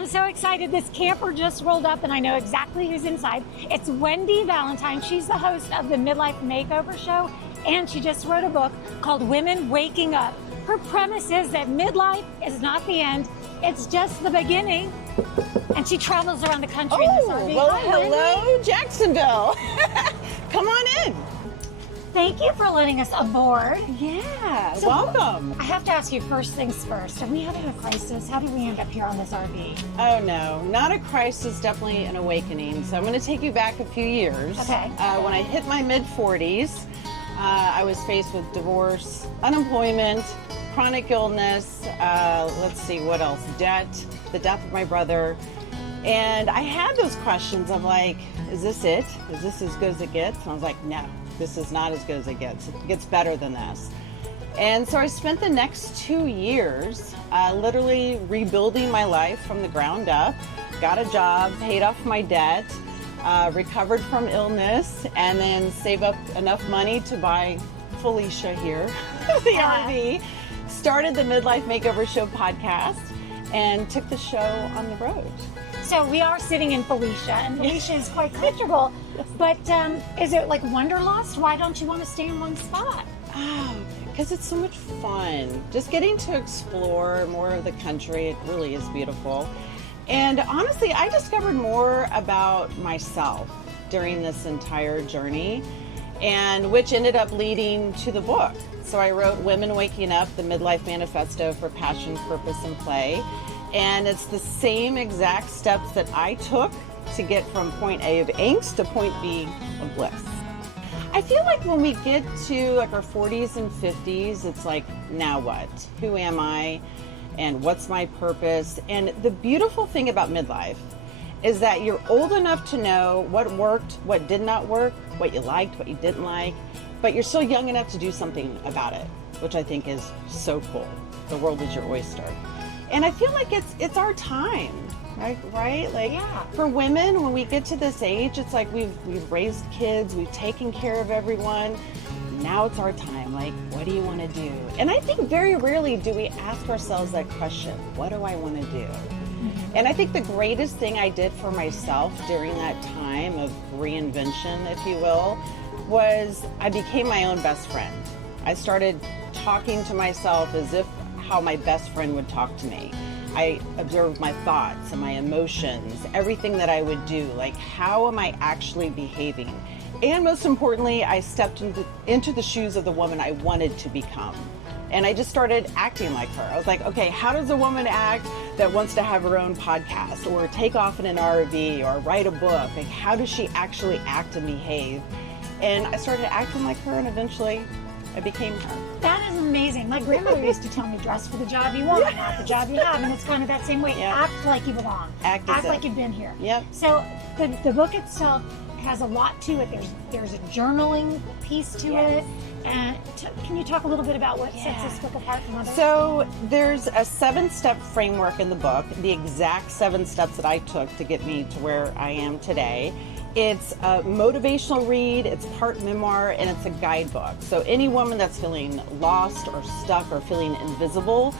I'm so excited. This camper just rolled up and I know exactly who's inside. It's Wendy Valentine. She's the host of the Midlife Makeover Show, and she just wrote a book called Women Waking Up. Her premise is that midlife is not the end, it's just the beginning. And she travels around the country in this RV. Well, Hi, hello, Wendy. Jacksonville. Come on in. Thank you for letting us aboard. Yeah, So, welcome. I have to ask you first things first. Are we having a crisis? How did we end up here on this RV? Oh no, not a crisis, definitely an awakening. So I'm going to take you back a few years. Okay. When I hit my mid-40s, I was faced with divorce, unemployment, chronic illness, let's see, what else? Debt, the death of my brother. And I had those questions of like, is this it? Is this as good as it gets? And I was like, no, this is not as good as it gets. It gets better than this. And so I spent the next 2 years literally rebuilding my life from the ground up, got a job, paid off my debt, recovered from illness, and then saved up enough money to buy Felicia here, the RV, started the Midlife Makeover Show podcast, and took the show on the road. So we are sitting in Felicia, and Felicia is quite comfortable, but is it like wanderlust? Why don't you want to stay in one spot? Oh, because it's so much fun. Just getting to explore more of the country, it really is beautiful. And honestly, I discovered more about myself during this entire journey, and which ended up leading to the book. So I wrote Women Waking Up, the Midlife Manifesto for Passion, Purpose, and Play. And it's the same exact steps that I took to get from point A of angst to point B of bliss. I feel like when we get to like our 40s and 50s, it's like, now what? Who am I? And what's my purpose? And the beautiful thing about midlife is that you're old enough to know what worked, what did not work, what you liked, what you didn't like, but you're still young enough to do something about it, which I think is so cool. The world is your oyster. And I feel like it's our time, right? Like for women, when we get to this age, it's like we've raised kids, we've taken care of everyone. Now it's our time. Like, what do you want to do? And I think very rarely do we ask ourselves that question, what do I want to do? And I think the greatest thing I did for myself during that time of reinvention, if you will, was I became my own best friend. I started talking to myself as if how my best friend would talk to me. I observed my thoughts and my emotions, everything that I would do, like how am I actually behaving? And most importantly, I stepped into the shoes of the woman I wanted to become. And I just started acting like her. I was like, okay, how does a woman act that wants to have her own podcast or take off in an RV or write a book? Like, how does she actually act and behave? And I started acting like her, and eventually I became her. That is amazing. My grandmother used to tell me, dress for the job you want, not the job you have. And it's kind of that same way. Yep. Act like you belong. Act like you've been here. Yep. So the book itself has a lot to it. There's a journaling piece to it. And can you talk a little bit about what sets this book apart from others? So there's a 7-step framework in the book, the exact 7 steps that I took to get me to where I am today. It's a motivational read, it's part memoir, and it's a guidebook. So any woman that's feeling lost or stuck or feeling invisible,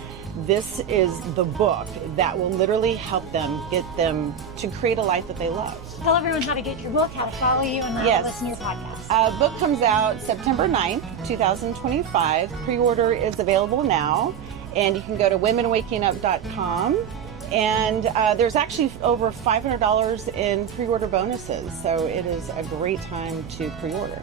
this is the book that will literally help them get them to create a life that they love. Tell everyone how to get your book, how to follow you, and how to listen to your podcast. Book comes out September 9th, 2025. Pre-order is available now, and you can go to womenwakingup.com. And there's actually over $500 in pre-order bonuses, so it is a great time to pre-order.